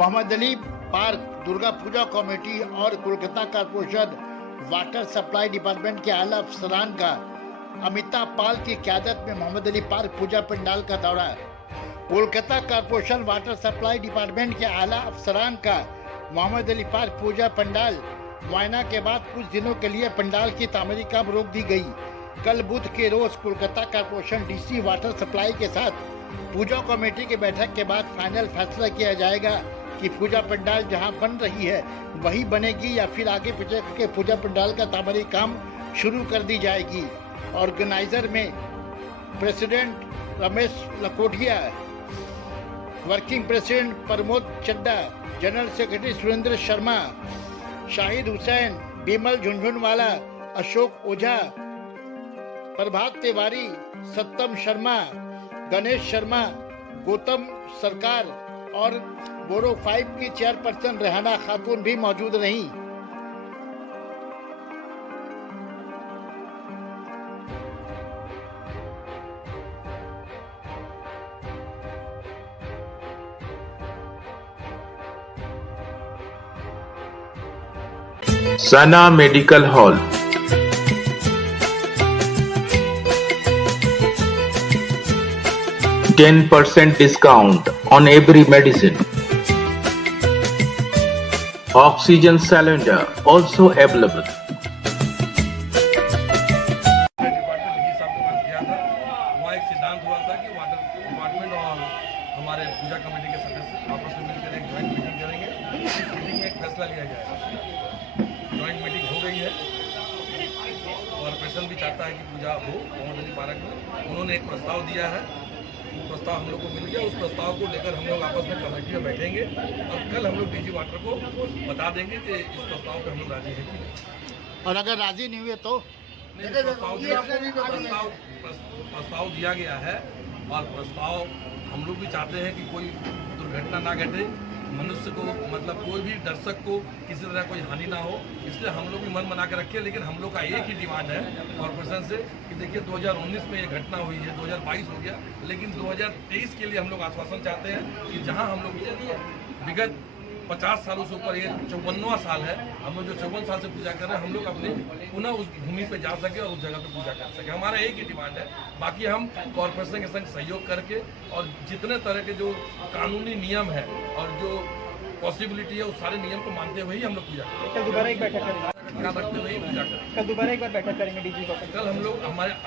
Mohammad Ali park Durga Puja committee और Kolkata corporation water supply department के आला अफसरान का अमिताभ पाल की क़यादत में मोहम्मद अली पार्क पूजा पंडाल का दौरा। Kolkata corporation water supply department के आला अफसरान का मोहम्मद अली पार्क पूजा पंडाल मुआयना के बाद कुछ दिनों के लिए पंडाल की तामीरी काम रोक दी गई। कल बुध के रोज Kolkata corporation DC water supply के साथ पूजा कमेटी की बैठक के बाद फाइनल फैसला किया जाएगा कि पूजा पंडाल जहां बन रही है वही बनेगी या फिर आगे पीछे के पूजा पंडाल का तामीरी काम शुरू कर दी जाएगी। ऑर्गेनाइजर में president Ramesh Lakotia, working president Pramod Chadda, general secretary Surendra Sharma, Shahid Hussain, Bimal Jhunjhunwala, Ashok Ojha, Prabhat Tiwari, Satyam Sharma, Ganesh Sharma, Gautam Sarkar और बोरो 5 की चेयरपर्सन रेहाना खातून भी मौजूद रहीं। सना medical hall, 10% discount on every medicine. Oxygen cylinder also available. वहाँ एक सिद्धांत हुआ था कि वाटर डिपार्टमेंट और हमारे पूजा कमेटी के सदस्य आपस में मिलकर एक ज्वाइंट मीटिंग करेंगे। इस मीटिंग में एक फैसला लिया जाएगा। ज्वाइंट मीटिंग हो गई है और प्रशासन भी चाहता है कि पूजा हो मोहम्मद अली पार्क में। उन्होंने एक प्रस्ताव दिया है, वो प्रस्ताव हम लोग को मिल गया। उस प्रस्ताव को लेकर हम लोग आपस में कमेटी में बैठेंगे और कल हम लोग डीजी वाटर को बता देंगे कि इस प्रस्ताव पर हम लोग राजी हैं कि नहीं। और अगर राजी नहीं हुए तो प्रस्ताव दिया गया है और प्रस्ताव हम लोग भी चाहते हैं कि कोई दुर्घटना ना घटे, मनुष्य को मतलब कोई भी दर्शक को किसी तरह कोई हानि ना हो, इसलिए हम लोग भी मन बना के रखे। लेकिन हम लोग का एक ही डिमांड है कॉर्पोरेशन से कि देखिए 2019 में ये घटना हुई है, 2022 हो गया, लेकिन 2023 के लिए हम लोग आश्वासन चाहते हैं कि जहां हम लोग विगत 50 सालों से ऊपर, ये 54वां साल है, हम लोग जो 54 साल से पूजा कर रहे हैं, हम लोग अपने पुनः उस भूमि पे जा सके और उस जगह पे पूजा कर सके। हमारा एक ही डिमांड है। बाकी हम कॉर्पोरेशन के संग सहयोग करके और जितने तरह के जो कानूनी नियम है और जो पॉसिबिलिटी है उस सारे नियम को मानते हुए ही हम लोग पूजा करेंगे। कल दोबारा एक बैठक करेंगे, ध्यान रखते हुए ही पूजा करेंगे। कल दोबारा एक बार बैठक करेंगे डीजी को। कल हम लोग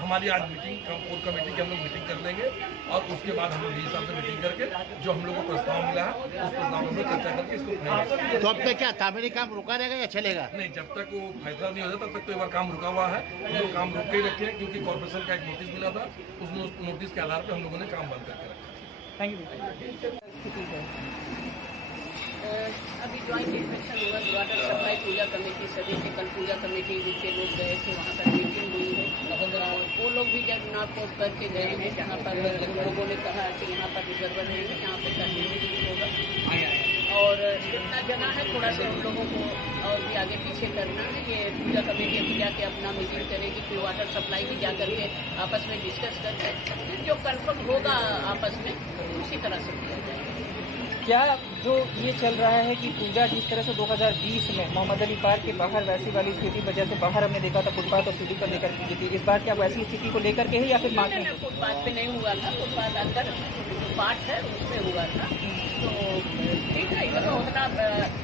हमारी आज मीटिंग कोर कमेटी की हम लोग मीटिंग कर लेंगे और उसके बाद हम लोग डीजी साहब से मीटिंग करके जो हम लोग को प्रस्ताव मिला है उस प्रस्ताव में हम लोग चर्चा करके इसको फाइनल। तो अब तक क्या तामीरी काम रुका रहेगा या चलेगा? नहीं, जब तक वो फैसला नहीं हो जाता तब तक तो एक बार काम रुका हुआ है। हम लोग काम रोक के ही रखे हैं क्योंकि कॉर्पोरेशन का एक नोटिस मिला था, उस नोटिस के आधार पर हम लोगों ने काम बंद करके रखा। Thank you. अभी ज्वाइंट इंस्पेक्शन हुआ वाटर सप्लाई पूजा कमेटी सभी से। कल पूजा कमेटी के लोग गए थे, वहाँ पर मीटिंग हुई है और वो लोग भी जब नाप तोड़ करके गए हैं जहाँ पर लोगों ने कहा कि यहाँ पर गड़बड़ नहीं है, यहाँ पर करने भी होगा और जितना जना है थोड़ा सा उन लोगों को और भी आगे पीछे करना है। ये पूजा कमेटी अभी जाके अपना मीटिंग करेगी, फिर वाटर सप्लाई भी जा करके आपस में डिस्कस करके जो कन्फर्म होगा आपस में उसी तरह से किया जाएगा। क्या जो ये चल रहा है कि पूजा जिस तरह से 2020 में मोहम्मद अली पार्क के बाहर वैसी वाली स्थिति वजह से बाहर हमने देखा था फुटपाथ और सीढ़ी पर लेकर की थी, इस बार क्या वैसी स्थिति को लेकर के है या फिर मांग में? फुटपाथ पे नहीं हुआ था, फुटपाथ अंदर पार्ट है उसमें हुआ था। तो ठीक है, इधर उतना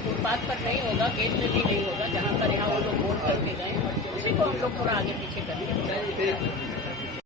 फुटपाथ पर नहीं होगा, गेट में भी नहीं होगा, जहाँ पर यहाँ वो लोग वोट करके गए उसी को हम लोग थोड़ा आगे पीछे करेंगे।